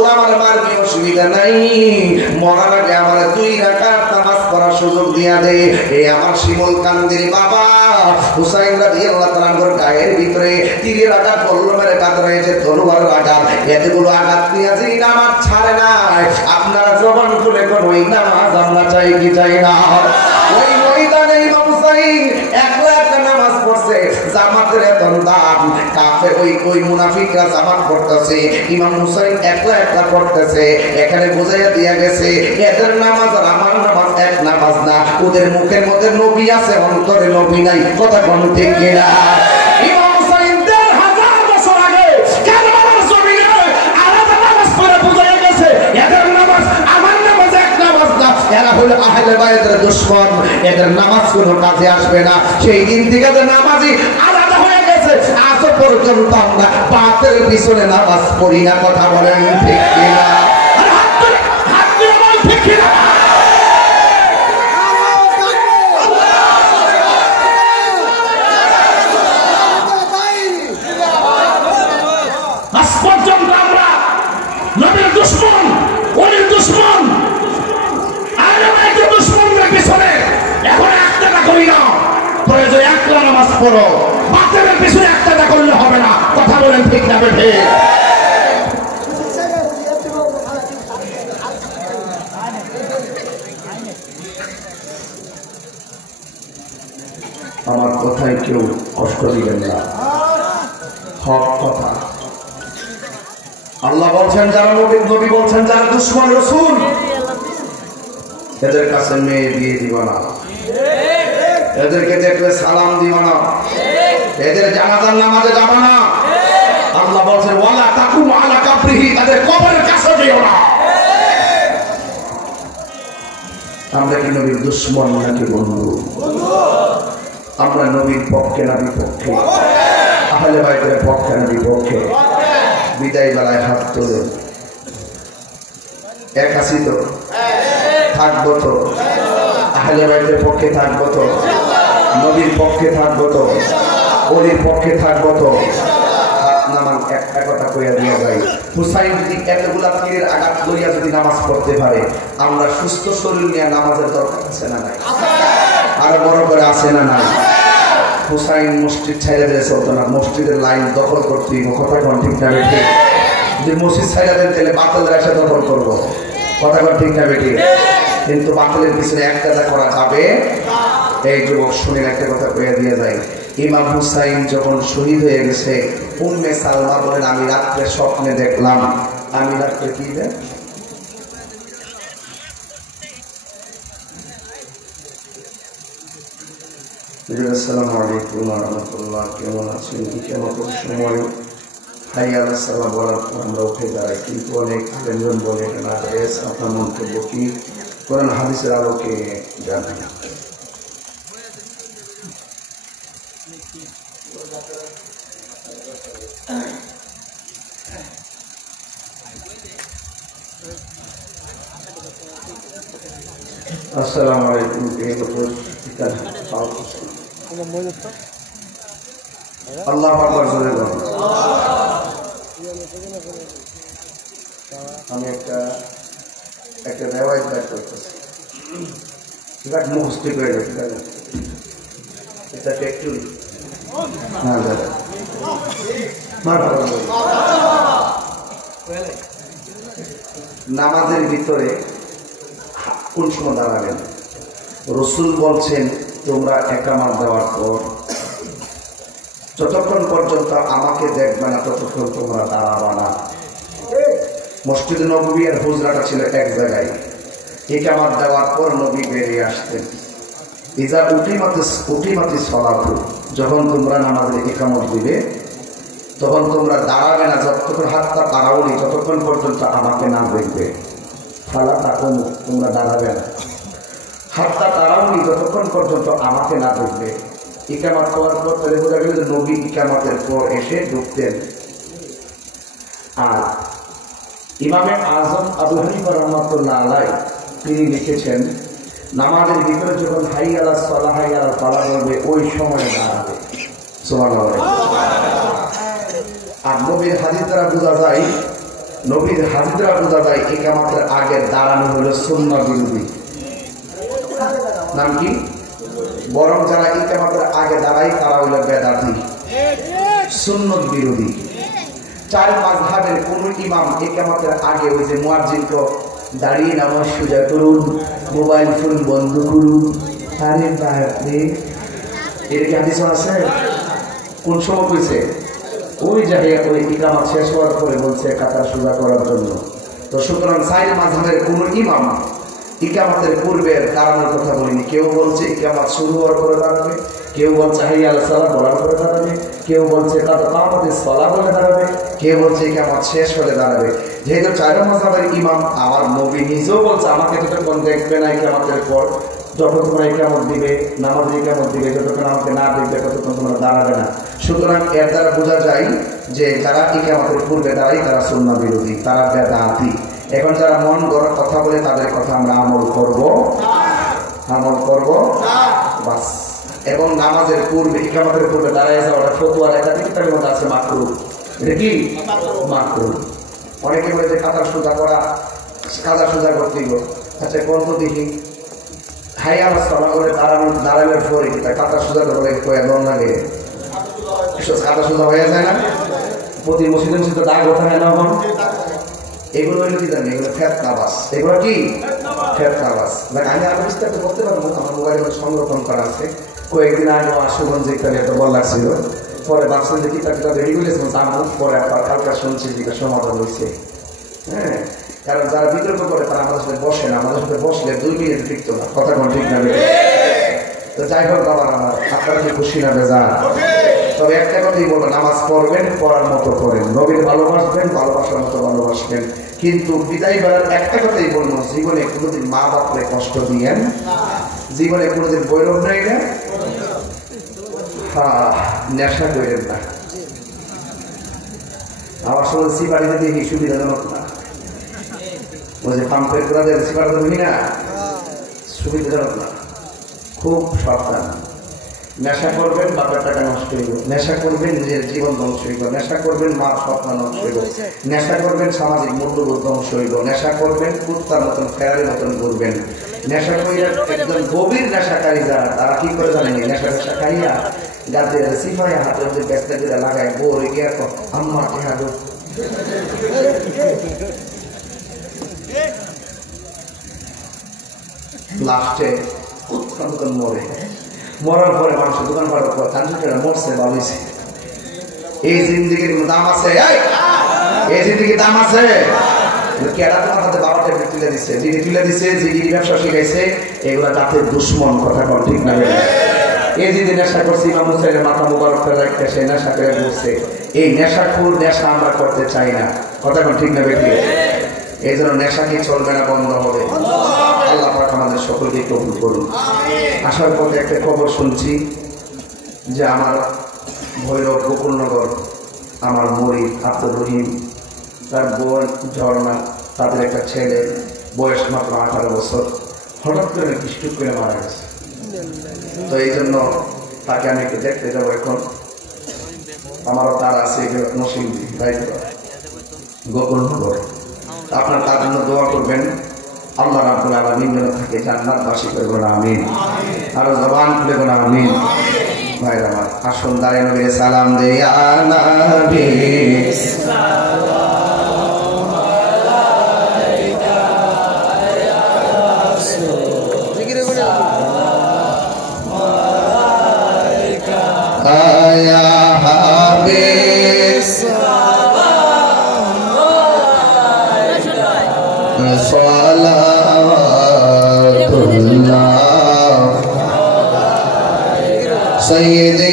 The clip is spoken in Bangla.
তোরা আমার মারবি অসুবিধা নাই, মরার আগে আমার 2 রাকাত নামাজ পড়ার সুযোগ দিয়া দে। এই আমার শিমুল কান্দির বাবা হুসাইন রাদিয়াল্লাহু তাআলার গায়ের ভিতরে তীরের আঘাত বললো মেরে কাত রয়েছে, তলোয়ারের আঘাত, এতগুলো আঘাত নিয়ে যে নামাজ ছাড়ে নাই। আপনারা জবান খুলে কোন ওই নামাজ আমরা চাই কি চাই না? ওই ময়দানে ইমাম হুসাইন একলা একটা নামাজ পড়ছে, জামাতের এত দাম, কাফের ওই মুনাফিকরা জামাত পড়তেছে, ইমাম হুসাইন একলা একলা পড়তেছে। এখানে বোঝাইয়া দিয়া গেছে এদের নামাজ আর আমার নামাজ এক নামাজ না। ওদের মুখের মধ্যে নবী আছে, অন্তরে নবী নাই। কথা কোন ঠিক কিনা? ইমাম হুসাইন 1000 বছর আগে কারবালার জমিনে আলাদা নামাজ পড়ে বোঝাইয়া গেছে এদের নামাজ আমার নামাজ এক নামাজ না। এরা হলো আহলে বাইতের দুশমন, এদের নামাজ কোনো কাজে আসবে না। সেই দিন থেকে নামাজি আলাদা হয়ে গেছে। আজ পর্যন্ত আমরা বাতের পিছনে নামাজ পড়ি না। কথা বলেন ঠিক কিনা? হাত দিয়ে বল ঠিক কিনা? আজ পর্যন্ত আমরা নবীর দুশমন, ওলির দুশমন, আহলে বাইতের দুশমনদের পিছনে এখন একটানা করি না। প্রয়োজন একলা নামাজ পড়ো, বাতের পিছনে একটানা করলে হবে না। কথা বলেন ঠিক না বেঠে? আমার কথায় কেউ কষ্ট দিবেন না, হক কথা। আল্লাহ বলছেন যারা নবী বলছেন যারা দুশমন রাসূল, এদের কাছে মেয়ে বিয়ে দিব না, এদেরকে দেখলে সালাম দিব না, এদের জানাজার নামাজে যাব না। আল্লাহ বলছেন ওয়ালা তাকুম আলা কাবরিহি, তাদের কবরের কাছে যেও না। আমরা কি নবীর দুশমন নাকি বন্ধু? আমরা নবীর পক্ষে না বিপক্ষে? আহলে বাইতের পক্ষে না বিপক্ষে? বিদায় বেলায় হাত তোলেন। এক আছি তো? থাকবো তো? আহলে বাইতের পক্ষে থাকবো তো? নবীর পক্ষে থাকবো তো? ওলির পক্ষে থাকবো তো? নামান একটা কথা কইয়া দিয়া যাই, হুসাইন যদি এতগুলা তীরের আঘাত লইয়া যদি নামাজ পড়তে পারে, আমরা সুস্থ শরীর নিয়ে নামাজের দরকার আছে না নাই? আরো বড় করে আছে না নাই? হুসাইন মসজিদ ছাইড়া দিয়ে চলতো না, মসজিদের লাইন দখল করতে কথা কোন ঠিক না বেঠি? যদি মসজিদ ছাইড়া দেন তাহলে বাতিলের এসে দখল করবো। কথা কোন ঠিক না বেঠি? কিন্তু বাতিলের পিছনে একটা করা যাবে। এই যুবক শুনে একটা কথা কইয়া দিয়ে যায়, ইমাম হুসাইন যখন শহীদ হয়ে গেছে, উম্মে সালমা বলেন আমি রাত্রে স্বপ্নে দেখলাম। আমি রাত্রে কি দেখ? আসসালামু আলাইকুম ওয়া রাহমাতুল্লাহ। কেমন আছেন? কেমন সময় হাইয়া আলাইহিস সালাম বলার পর আমরা উঠে দাঁড়াই, কিন্তু অনেক আলেমগণ বলে না জায়েজ। আপনার মন্তব্য কি? কোরআন হাদিসের আলোকে জানান। আসসালামু আলাইকুম। আল্লাহ আকবার জোরে বলুন। আমি একটা রেওয়ায়েত বের করতেছি, মুখস্থ করে গেছে। এটা একটু না দাদা নামাজের ভিতরে কোন সময় দাঁড়াবেন? রসুল বলছেন তোমরা একামত দেওয়ার পর যতক্ষণ পর্যন্ত আমাকে দেখবে না ততক্ষণ তোমরা দাঁড়াবা না। মসজিদ নববী আর হুজরাটা ছিল এক জায়গায়। একামত দেওয়ার পর নবী বেরিয়ে আসতেন। ইজা উটিমাতি সলাতু, যখন তোমরা নামাজের একামত দিবে তখন তোমরা দাঁড়াবে না যতক্ষণ হাতটা দাঁড়াওনি ততক্ষণ পর্যন্ত আমাকে না দেখবে। ফালা তখন তোমরা দাঁড়াবে না, হাতটা দাঁড়াওনি যতক্ষণ পর্যন্ত আমাকে না দেখবে। ইকামত করার পর তাহলে বোঝা গেল যে নবী ইকামতের পর এসে ঢুকতেন। আর ইমামে আজম আবু হানিফা রাহমাতুল্লাহ আলাইহি তিনি লিখেছেন নামাজের ভিতরে যখন হাই আলা সালাহ হাই আলা ফালাহ বলবে ওই সময় দাঁড়াবে। সুবহানাল্লাহ। আর নবীর হাদিস দ্বারা বোঝা যায় নবীর হাদিসরা বোঝা যায় ইকামতের আগে দাঁড়ানো হলো সুন্নাহ বিরোধী। নাম কি? বরং যারা ইকামতের আগে দাঁড়ায় তারা হলো বেদাতি, সুন্নত বিরোধী। চার মাযহাবের কোন ইমাম ইকামতের আগে ওই যে মুয়াজ্জিনকে দাঁড়িয়ে নামাজ সোজা করুন, মোবাইল ফোন বন্ধ করুন, আরে বাপরে, এর কি হাদিস আছে? কোন সময় কইছে? ওই জায়গায় ওই ইকামত শেষ হওয়ার পরে বলছে কাতার সোজা করার জন্য। তো সুতরাং চার মাযহাবের কোন ইমাম ইকামতের পূর্বের দাঁড়ানোর কথা বলিনি। কেউ বলছে ইকামত শুরু হওয়ার পরে দাঁড়াবে, কেউ বলছে হাইয়া আলাস সালাহ বলার পরে দাঁড়াবে, কেউ বলছে কাদ কামাতিস সালাহ বলে দাঁড়াবে, কেউ বলছে ইকামত শেষ হলে দাঁড়াবে। যেহেতু চার মাযহাবের ইমাম, আমার নবী নিজেও বলছে আমাকে যতক্ষণ দেখবে না ইকামতের পর, যখন তোমরা ইকামত দিবে, নামাজের ইকামত দিবে, যতক্ষণ আমাকে না দেখবে ততক্ষণ তোমরা দাঁড়াবে না। সুতরাং এর দ্বারা বোঝা যায় যে যারা ইকামতের পূর্বে দাঁড়ায় তারা সুন্নাহ বিরোধী, তারা বেদাতি। এখন যারা মন গড়া কথা বলে তাদের কথা আমরা আমল করব বাস। এবং নামাজের পূর্বে ইকামতের পূর্বে দাঁড়ায় যাওয়াটা ফতোয়ার একাধিক কিতাবের মধ্যে আছে মাকরুহ। এটা কি মাকরুহ? অনেকে বলে যে কাতার সোজা করা, কাদা সোজা করতে গো। আচ্ছা কোন তো দেখি হাইয়া আলাস সালাহ করে দাঁড়ানোর পরে কাতার সোজা করে কয়ে দম লাগে, কাদা সোজা হয়ে যায় না? প্রতি মসজিদে তো দাগ ওঠা হয় না? এখন এগুলো হইলো কি জানি, এগুলো ফেতনাবাজ। এগুলো কি ফেতনাবাজ? আমি আরো বিস্তারিত করতে পারবো, আমার মোবাইলে সংরক্ষণ করা আছে। কয়েকদিন আগে আশুগঞ্জ ইত্যাদি এত বল লাগছিল, পরে ভাবছেন যে কিতাব রেডি করেছিলাম জানবো, পরে আবার কালকা শুনছি যে সমাধান হয়েছে। হ্যাঁ, কারণ যারা বিতর্ক করে তারা আমাদের সাথে বসে না, আমাদের সাথে বসলে 2 মিনিট টিকত না, কথা কোন ঠিক না? তো যাই হোক বাবার, আমার আপনারা কি খুশি না বেজা? তবে একটা কথাই বলবো, নামাজ পড়বেন, পড়ার মতো করেন, নবীর ভালোবাসবেন, ভালোবাসার মতো ভালোবাসবেন। কিন্তু বিদায় বেলার একটা কথাই বলবো, জীবনে কোনোদিন মা বাপরে কষ্ট দিয়েন, জীবনে কোনোদিন বৈরব নেই না, নেশা করেন না। আমার শুনছি বাড়িতে দেখি সুবিধাজনক না, ওই যে পাম্পের করা যায় সিপাড়া দেবি না, সুবিধাজনক না, খুব সাবধান। নেশা করবেন বাপের টাকা নষ্ট হইব, নেশা করবেন নিজের জীবন ধ্বংস হইব, নেশা করবেন মার স্বপ্ন নষ্ট হইব, নেশা করবেন সামাজিক মূল্যবোধ ধ্বংস হইব, নেশা করবেন কুত্তার মতন ফেরারের মতন ঘুরবেন। নেশা করিয়া একজন গভীর নেশাকারী যারা, তারা কি করে জানেন? নেশা খাইয়া গাছের সিফাইয়া হাতে ওদের ব্যস্ত করে লাগায়, বোর গিয়ে আম্মা টেহা গো, লাস্টে কুত্তার মতন মরে। মরার পরে মানুষের দোকান পাড়ার পর কান্ট্রিটা মরছে বা হয়েছে। এই জিন্দিগির দাম আছে, এই জিন্দিগির দাম আছে। কেডা তোমার হাতে বাবা টেবিল তুলে দিচ্ছে, যিনি তুলে দিচ্ছে, যিনি ব্যবসা শিখাইছে, এগুলা জাতের দুশ্মন, কথা কন ঠিক না? এই যে নেশা করছে, ইমাম হুসাইনের মাথা মুবারক করে রাখতে সে নেশা করে বসছে। এই নেশাখোর নেশা আমরা করতে চাই না, কথা কন ঠিক না? বেটি, এই জন্য নেশা কি চলবে না, বন্ধ হবে। আল্লাহ পাক আমাদের সকলকে কবুল করুন। আসার পথে একটা খবর শুনছি যে আমার ভৈরব গোকুলনগর, আমার মরিদ আব্দুর রহিম, তার বোন ঝর্ণা, তাদের একটা ছেলে বয়স মাত্র 18 বছর, হঠাৎ করে স্ট্রোক করে মারা গেছে। তো এই জন্য তাকে আমি একটু দেখতে যাবো। এখন আমারও তার আছে নসিংদী, দায়িত্ব গোকুলনগর। আপনার তার জন্য দোয়া করবেন, আল্লাহ রাব্বুল আলামিন যেন তাকে জান্নাতবাসী করে বলেন আমিন। আরো জবান খুলে বলেন আমিন। ভাইরা আমার, আসুন দাঁড়িয়ে নবীর সালাম দেই। ইয়া নবী সালাম আলাইকা ইয়া রাসূল সালাম আলাইকা ইয়া হাবিব সালাম আলাইকা সালাওয়াতুল্লাহ সাইয়্যিদি